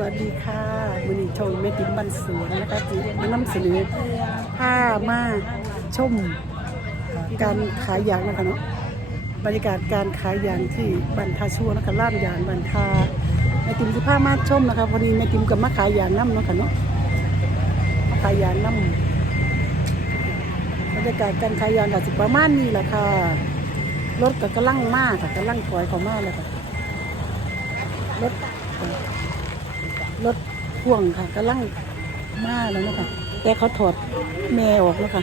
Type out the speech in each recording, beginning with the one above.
สวัสดีค่ะมือนี้ชมแม่ติ๋มบันสวนนะคะจีมานำเสนอผ้ามาชมการขายยางนะคะเนาะบรรยากาศการขายยางที่บันทาชัวนะคะล่ามยางบันทาแม่ติ๋มสิผ้ามาชมนะคะพอดีแม่ติ๋มกับมาขายยางน้ำเนาะค่ะเนาะขายยางน้ำบรรยากาศการขายยางก็สิประมาณนี้แหละค่ะรถก็กำลังมากค่ะกำลังถอยเขามากเลยค่ะรถ รถพ่วงค่ะกำลังมาแล้วนะคะแต่เขาถอดแม่ออกแล้วค่ะ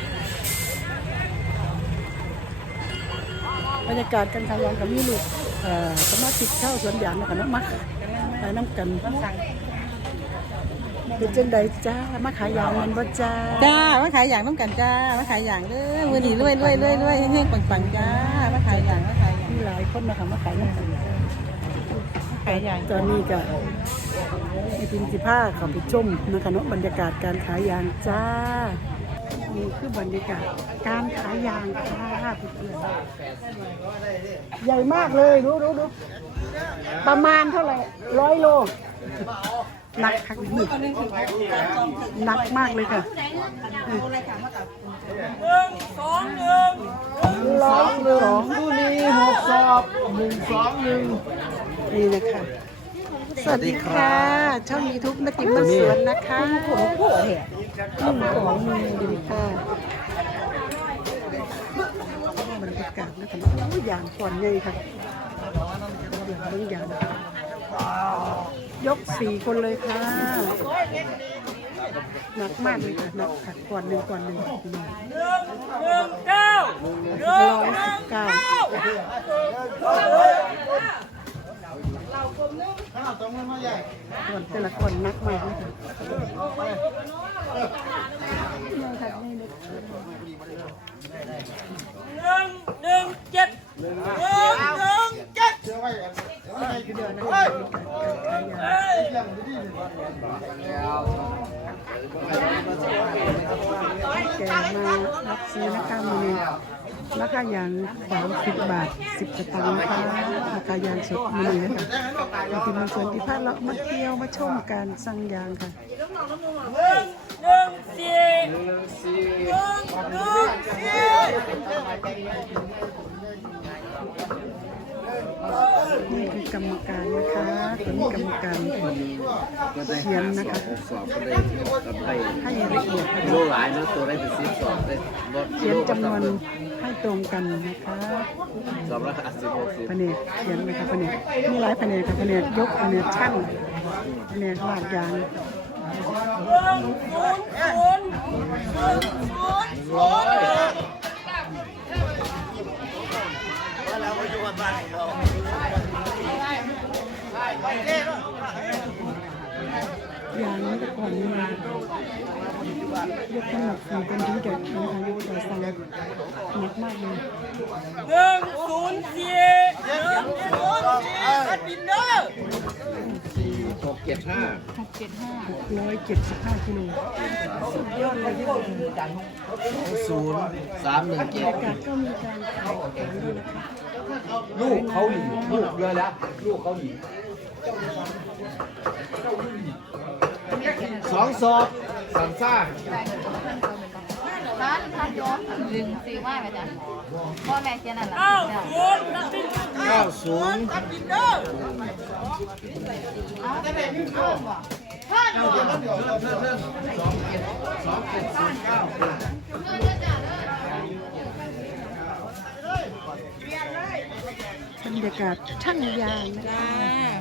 บรรยากาศการทำงานกับมีลูกเอ่อสมาชิกเข้าสวนยางนะคะเนาะมาขายน้ำกันเป็นจังใดจ้ามาขายยางมันบ่จ้าจ้ามาขายอย่างน้ำกันจ้ามาขายอย่างเด้อมือดีรวยรวยรวยรวยเฮ้งๆปังๆจ้ามาขายอย่างมาขายอย่างมีหลายคนนะคะมาขายน้ำกัน ขายอย่ตอนนี้ก็มีพิมพ์สิผ้าเขาไปชมนะคะเนาะบรรยากาศการขายยางจ้านี่คือบรรยากาศการขายยางค่ะเพื่อนใหญ่มากเลยดูดูดูประมาณเท่าไหร่ร้อยโลหนักคักนี่หนักมากเลยค่ะร้อยสองตู้นี้หกสอบหนึ่งสองหนึ่ง นี่นะคะ สวัสดีค่ะ ช่องยูทูบแม่ติ๋มมาสวนนะคะผมโผล่แหะอืมของมือดีค่ะบรรยากาศนะคะโอ้ยอย่างก่อนเลยค่ะอย่างบางอย่างยกสี่คนเลยค่ะหนักมากเลยค่ะหนักค่ะก่อนหนึ่งก่อนหนึ่งพี่งหน้องร้อยสิบเก้า ก่อนแต่ละคนนักมากเลยค่ะนี่ค่ะนี่เลยหนึ่งหนึ่งเจ็ดหนึ่งหนึ่งเจ็ดแกมารับซื้อนะคะมือนี้ ราคายางสามสิบบาทสิบสตางค์นะคะราคายางสดมือนี้นะคะมาที่มันสวนที่พาเรามาเที่ยวมาชมการสั่งยางค่ะหนึ่งสี่หนึ่งสี่หนึ่งหนึ่งสี่นี่คือกรรมการนะคะเป็นกรรมการเขียนนะคะสอบก็ได้กำไรให้ละเอียดนะโลคะหลายนะตัวได้เป็นสิบสอบได้ลดเขียนจำนวนให้ ตรงกันนะคะสอบละสิบหกสิบแผนกเขียนนะคะแผนกมีหลายแผนกค่ะแผนกยกแผนกช่างแผนกลาดยางหนึ่งศูนย์ศูนย์หนึ่งศูนย์ศูนย์ยางนี้แต่ก่อนนี่ยกขนาดสี่เป็นที่เด็ดนะคะยกแต่อ มากเลยหนึ่งศูนย์สี่หนึ่งศูนย์สี่คัดบินเดอร์หกเจ็ดห้าหกร้อยเจ็ดสิบห้ากิโลสุดยอดเลยที่ศูนย์สามหนึ่งเจ็ดกาศก็มีการขายของด้วยนะคะลูกเขาหนีลูกเยอะแล้วลูกเขาหนีสองสอบสามซ่า ร้านพักย้อนดึงสีว่าไปจ้ะพ่อแม่เชียร์นั่นแหละเก้าศูนย์คัดบินเก้าศูนย์คัดบินเดอร์เอาเพิ่มว่ะเพิ่มว่ะบรรยากาศช่างยางนะ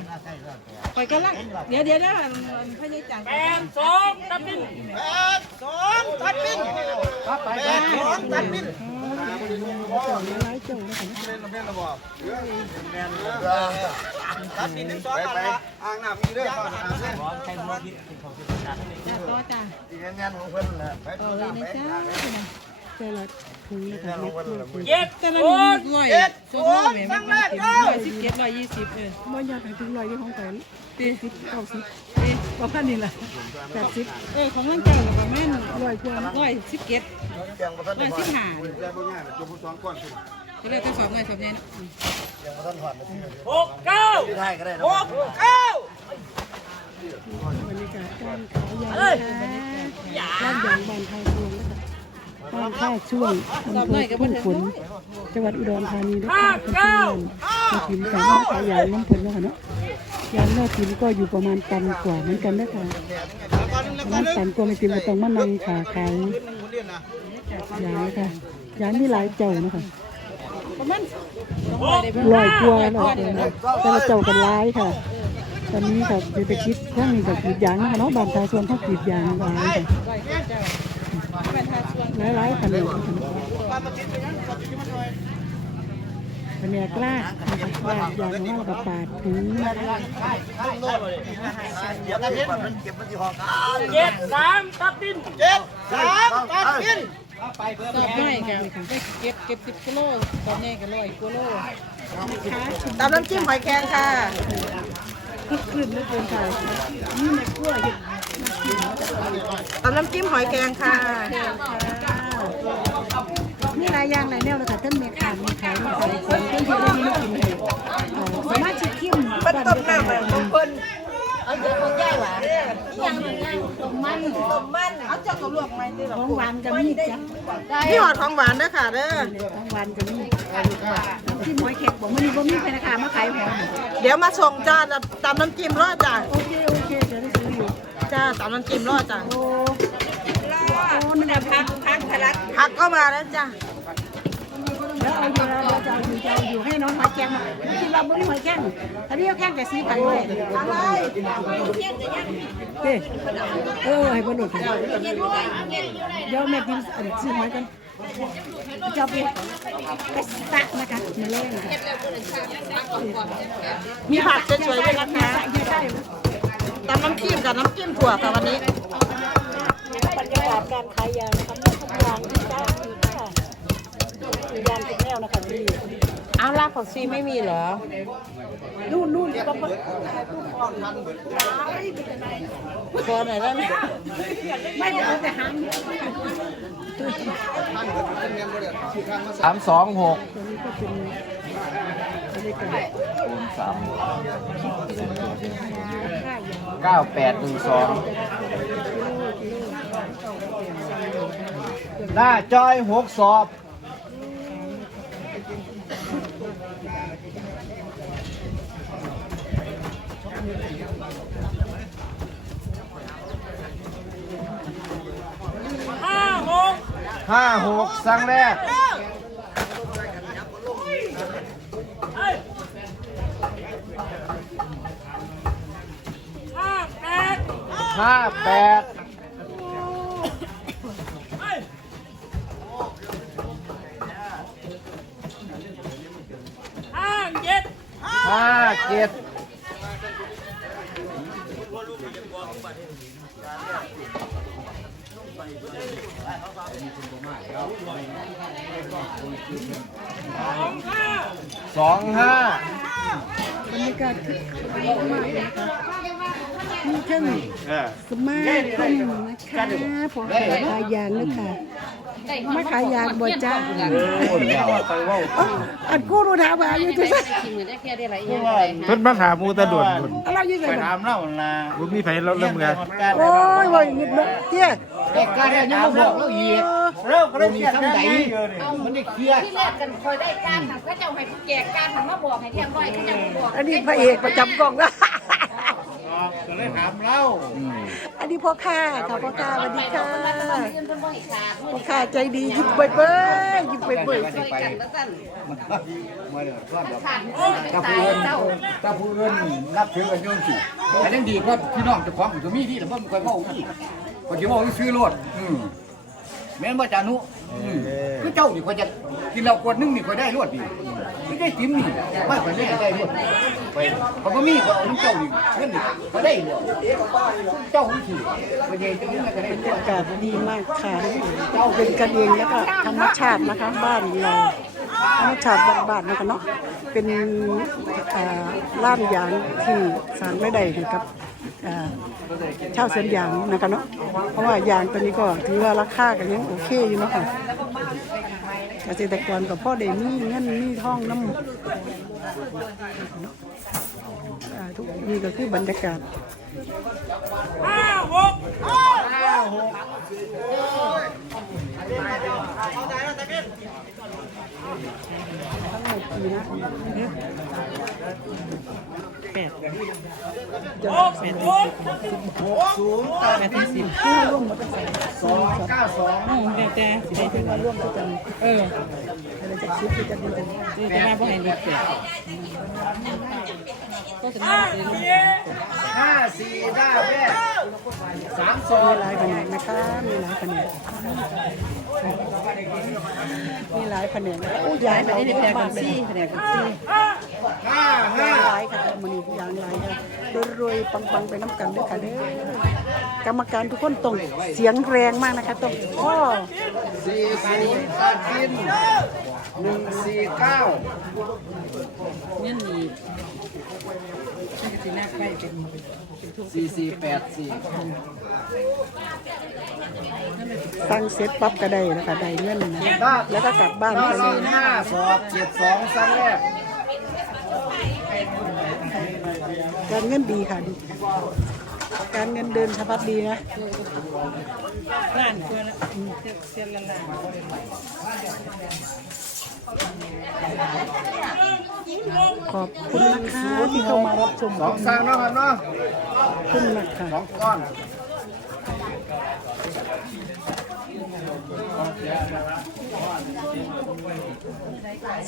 คะคอยกำลังเดี๋ยวเดี๋ยวนะพญาจังแปดสองคัดบินแปดสองคัดบินแปดสองคัดบินเจ้าร้ายเจ้านะคะคัดบินหนึ่งสองอะไรจ้าต่อจ้าเอาเลยนะจ้าแต่ละ ถุงนะคะเล็กมากเจ็ดแต่ละหนึ่งร้อยเจ็ดส่ศูวนนห้าย์แม่ตั้ไม่ต้องกกินเก้าร้อยสิบเจ็ดร้อยยี่สิบเออบ่อยากให้ถึงร้อยที่ของไปตีสิบเก้าสิบตีประมาณนี้แหละแปดสิบเออของร่างเจ้าประมาณร้อยกว่าร้อยสิบเจ็ดร้อยสิบห้าก็เลยจะสอบหน่อยสอบเย็นหกเก้าหกเก้าบรรยากาศการขายยางค่ะร้านยางบานทยช่วงนะคะ บ้านท่าช่วงอำเภอทุ่งฝนจังหวัดอุดรธานีด้วยค่ะเพื่อนๆมาถิ่มกับมาขายยางน้ำผลแล้วค่ะเนาะยางแม่ถิ่มก็อยู่ประมาณตันกว่าเหมือนกันนะคะประมาณตันกว่าไม่ถิ่มก็ต้องมานั่งขาขายยางนะคะยางมีหลายเจ้านะคะประมาณลอยกลัวลอยกลัวแต่ละเจ้ากันร้ายค่ะ ตอนนี้ค่ะเศรษฐกิจทั้งนี้กับกรีดยางนะคะเนาะบานทาส่วนเขากรีดยางร้ายค่ะ ร้อยเก้าเจ้าบ้านท่าชวนร้ายร้ายพันเลยแผนกลากลากยางของเรากับปาดถุงนะคะเจ็ดสามตัดดินเจ็ดสามตัดดินสอบน้อยกันได้เก็บเก็บสิบกิโลตอนนี้ก็ร้อยกิโลตำน้ำจิ้มหอยแครงค่ะคึกคืนเหลือเกินค่ะนี่ในกล้วยเห็ด ตำน้ำจิ้มหอยแครงค่ะ มีหลายอย่างหลายแนวเลยค่ะท่านเมฆามีขายมีขายของเพื่อนที่ได้ยินกินเลยสามารถชิมคิมเป็นต้มน้ำแบบต้มเปิ้ลเอาเดี๋ยวของย่ายหวานยังยังตรงมันต้มมันเอาเจ้าก็ลวกไหมที่เราของหวานก็มีจ้ะพี่หอดของหวานด้อค่ะเด้อของหวานก็มีที่หมอยเข็ดบอกมันมีบ่มีใครนะคะมาขายแพงเดี๋ยวมาส่งจ้าตำน้ำจิ้มรอดจ้าโอเคโอเคเดี๋ยวได้ซื้อ จ้าตำน้ำจิ้มรอดจ้าโอ้โอ้นั่นแหละพักพักทะลักผักก็มาแล้วจ้าแล้วเอาอยู่แล้วเราจะเอาอยู่จะเอาอยู่ให้น้องหอยแครงมาคิดว่าบ่มีหอยแครงถ้ามีหอยแครงก็ซื้อไปไว้อะไรเด้เออให้เพิ่นโดดเดี๋ยวแม่พิมพ์อันซื้อหอยกันจะเอาไปไปสตะนะคะมาเลยนะคะมีผักสวยๆด้วยนะคะไม่ใช่ ตำน้ำจิ้มกับน้ำจิ้มถั่วค่ะวันนี้บรรยากาศการขายยางนะคะทุกอย่างที่จ้าคือค่ะยางเป็นแนวนะคะนี่เอาลากผักชีไม่มีเหรอ นู่นนู่นก็พอหน่อยได้ไหมไม่ได้เอาแต่หางสามสองหก ตัวนี้ก็เป็นบรรยากาศสามค่ายางเก้าแปดหนึ่งสองหน้าจอยหกสอบห้าหกสั่งแรก ห้าแปดห้าเจ็ดห้าเจ็ดสองห้าบรรยากาศคึกคักมากเลยนะคะ มีทั้งสมาร์ทคนนะคะพอขายขายยางเลยค่ะมาขายยางบ่จ้าคนเดียวอะเอ้าอันกูรู้ถามว่าอยู่ที่ไหนชิมกันได้แค่ได้หลายอย่างเลยฮะเพิ่นมาถามมูแตะด่วนพุ่นอะไรอยู่ไหนถามเล่าล่ะบ่มีไผเราเริ่มงานโอ้ยว่าอย่างนี้เนาะเตี้ยเด็กการยังไม่บอกเราอีกเราก็ได้เสียทำไหนมันได้เครียดที่แรกกันคอยได้การทางพระเจ้าให้ผู้แก่การทางมาบอกให้เที่ยงร้อยเขาจะบอกอันนี้พระเอกประจำกองนะ ก็เลยถามเล่าอันนี้พ่อข้าค่ะพ่อข้าสวัสดีค่ะเงินเพิ่นบ่ให้ขาดมื้อพ่อข้าใจดียิ้มเบ้ยๆยิ้มเบ้ยช่วยกันแล้วกันมาเดี๋ยวก็แบบขาดถ้าตาผู้ยอื่นเจ้าถ้าผู้อื่นนับถือกันโยมสิแต่ยังดีกว่าพี่น้องเจ้าของจะมีที่แต่ว่ามันคอยบอกอีกคนที่บอกซื้อรถอืม แม่นบ่จานุอืมคือเจ้านี่คอยจะกินเหล้ากวดนึงนี่คอยได้รถดีไม่ได้จิ้มนี่ไม่คอยได้ได้รถไปเขาก็มีก็เอาน้ำเจ้านี่เงินนี่ก็ได้รถเจ้านี่สิไปเย็นจะมีอะไรก็ได้รถๆอากาศดีมากค่ะเป็นกันเองแล้วก็ธรรมชาตินะคะ บ้านเราธรรมชาติบ้านๆนะคะเนาะเป็นอ่าร้านยางที่สร้างรายได้ให้กับ เช่าเส้นยางนะคะเนาะเพราะว่ายางตัวนี้ก็ถือว่าราคากันยังโอเคอยู่เนาะค่ะเกษตรกรกับพ่อเดมี่เงินมีท่องน้ำทุกนี่ก็คือบรรยากาศห้าหกห้าหกทั้งหมดนี่นะ แปดจะแปดสูนย์แปดที่สิบห้าร่วมมาตั้งแต่สองเก้าสองแต่แต่สิได้ถึงมาร่วมกันเอออะไรจากคิดที่จะดีกันนี่จะมาบ่ให้ลูกแปดก็จะมาเป็นห้าสี่ได้แม่สามสองมีหลายแผนกนะคะมีหลายแผนกมีหลายแผนกนะโอ้ยายไปได้แปดกับสี่แผนกกับสี่ ห้าห้าหลายค่ะมันนี่ยางหลายค่ะรวยๆปังๆไปน้ำกันด้วยค่ะเด้อกรรมการทุกคนตรงเสียงแรงมากนะคะตรงพ่อสี่สี่การบินหนึ่งสี่เก้าเงี้ยนี่ที่จะนับไปเป็นสี่สี่แปดสี่สั่งเสร็จปั๊บก็ได้นะคะได้เงินนะแล้วก็กลับบ้านเก้าไปเลสี่ยห้าสองเจ็ดสองสั้นแรก การเงินดีค่ะดีการเงินเดินสะพัดดีนะล้านตัวละเสียละลานขอบคุณนะคะที่เข้ามารับชมสองสร้างเนาะครับเนาะขอบคุณนะคะสองก้อน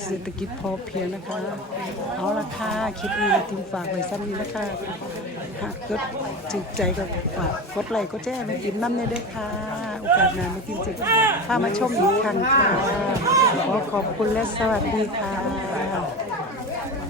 เศรษฐกิจพอเพียงนะคะ เอาละค่ะคลิปนี้ทีมฝากไว้ซ้นนี้นะคะหากเกิดจิตใจก็ฝากกดไลค์กดแจ้งในทีมน้ำเนี่ยด้วยค่ะโอกาสหน้าในทีมจะพามาชมอีกครั้งค่ะขอขอบคุณและสวัสดีค่ะ